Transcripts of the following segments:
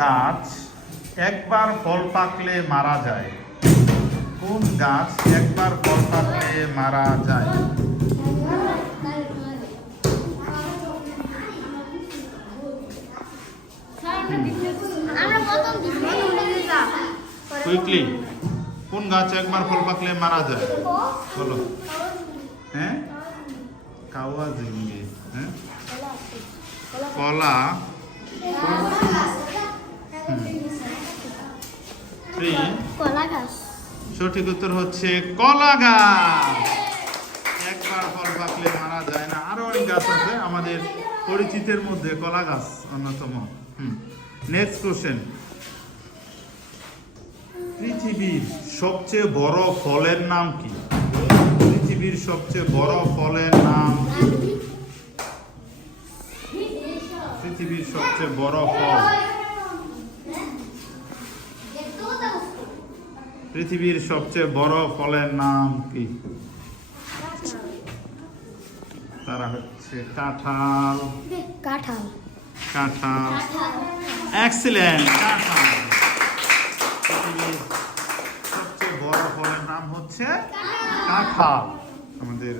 গাছ একবার ফল পাকলে মারা যায়? কোন গাছ একবার ফল পাকলে মারা যায়? কুইকলি, কোন গাছ একবার ফল পাকলে মারা যায়? বলো। হ্যাঁ, কাওয়া জিঙ্গি। হ্যাঁ, কলা। সঠিক উত্তর হচ্ছে কলা গাছ। একবার ফল পাকলে মারা যায় না। আরো অনেক গাছ আছে আমাদের পরিচিতের মধ্যে কলা গাছ অন্যতম। Next question. পৃথিবীর সবচেয়ে বড় ফলের নাম কি? পৃথিবীর সবচেয়ে বড় ফলের নাম কি? পৃথিবীর সবচেয়ে বড় ফল। পৃথিবীর সবচেয়ে বড় ফলের নাম কি? তারা হচ্ছে কাঁঠাল। কাঁঠাল। কাঁঠাল। এক্সিলেন্ট, কাঁঠাল। পৃথিবীর সবচেয়ে বড় ফলের নাম হচ্ছে কাঁঠাল। আমাদের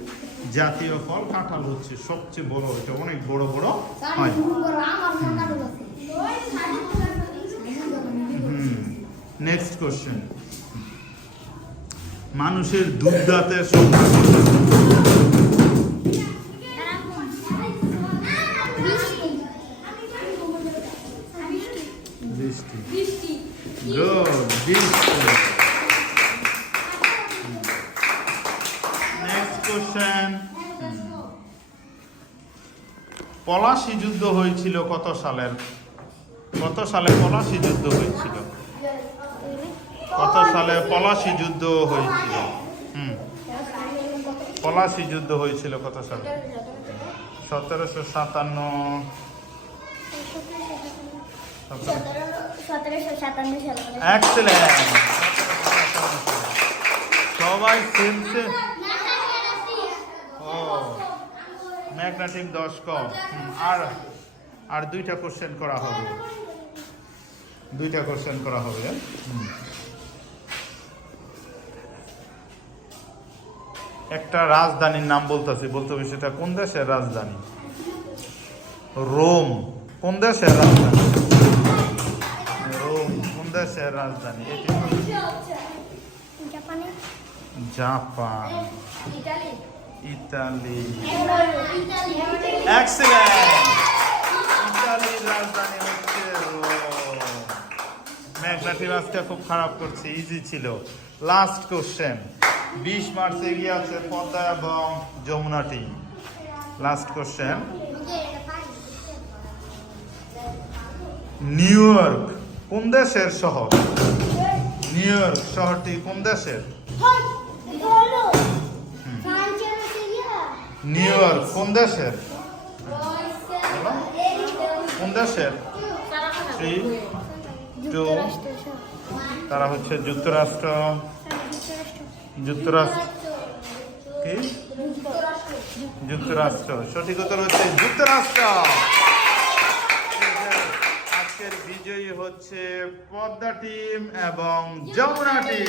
জাতীয় ফল কাঁঠাল হচ্ছে সবচেয়ে বড়। এটা অনেক বড় বড় হয়। Next question. মানুষের দুধ দাঁতের সংখ্যা কত? গুড, 20টি। Next question. পলাশী যুদ্ধ হয়েছিল কত সালের? কত সালে পলাশী যুদ্ধ হয়েছিল? কত সালে পলাশী যুদ্ধ হয়েছিল? পলাশী যুদ্ধ হয়েছিল কত সালে? 1757। এক্সেলেন্ট। সবাই সেম সেম। ও, ম্যাগনেটিক 10 কম। আর দুইটা কোশ্চেন করা হবে। দুইটা কোশ্চেন করা হবে। একটা রাজধানীর নাম বলতে হবে। সেটা কোন দেশের রাজধানী? রোম। কোন দেশের রাজধানী? রোম কোন দেশের রাজধানী? জাপান। ইতালি। এক্সেলেন্ট। ইতালির রাজধানী হচ্ছে রোম। ম্যাগনেটিক আজকে খুব খারাপ করছে, ইজি ছিল। Last question. 20 মার্চ এগিয়ে আছে পদ্মা এবং Jamuna team. Last question. New York কোন দেশের শহর? নিউ ইয়র্ক শহরটি কোন দেশের? নিউ ইয়র্ক কোন দেশের? কোন দেশের? 3, 2। তারা হচ্ছে যুক্তরাষ্ট্র। যুক্তরাষ্ট্র কি? যুক্তরাষ্ট্র। সঠিক উত্তর হচ্ছে যুক্তরাষ্ট্র। আজকের বিজয়ী হচ্ছে পদ্মা টিম এবং যমুনা টিম।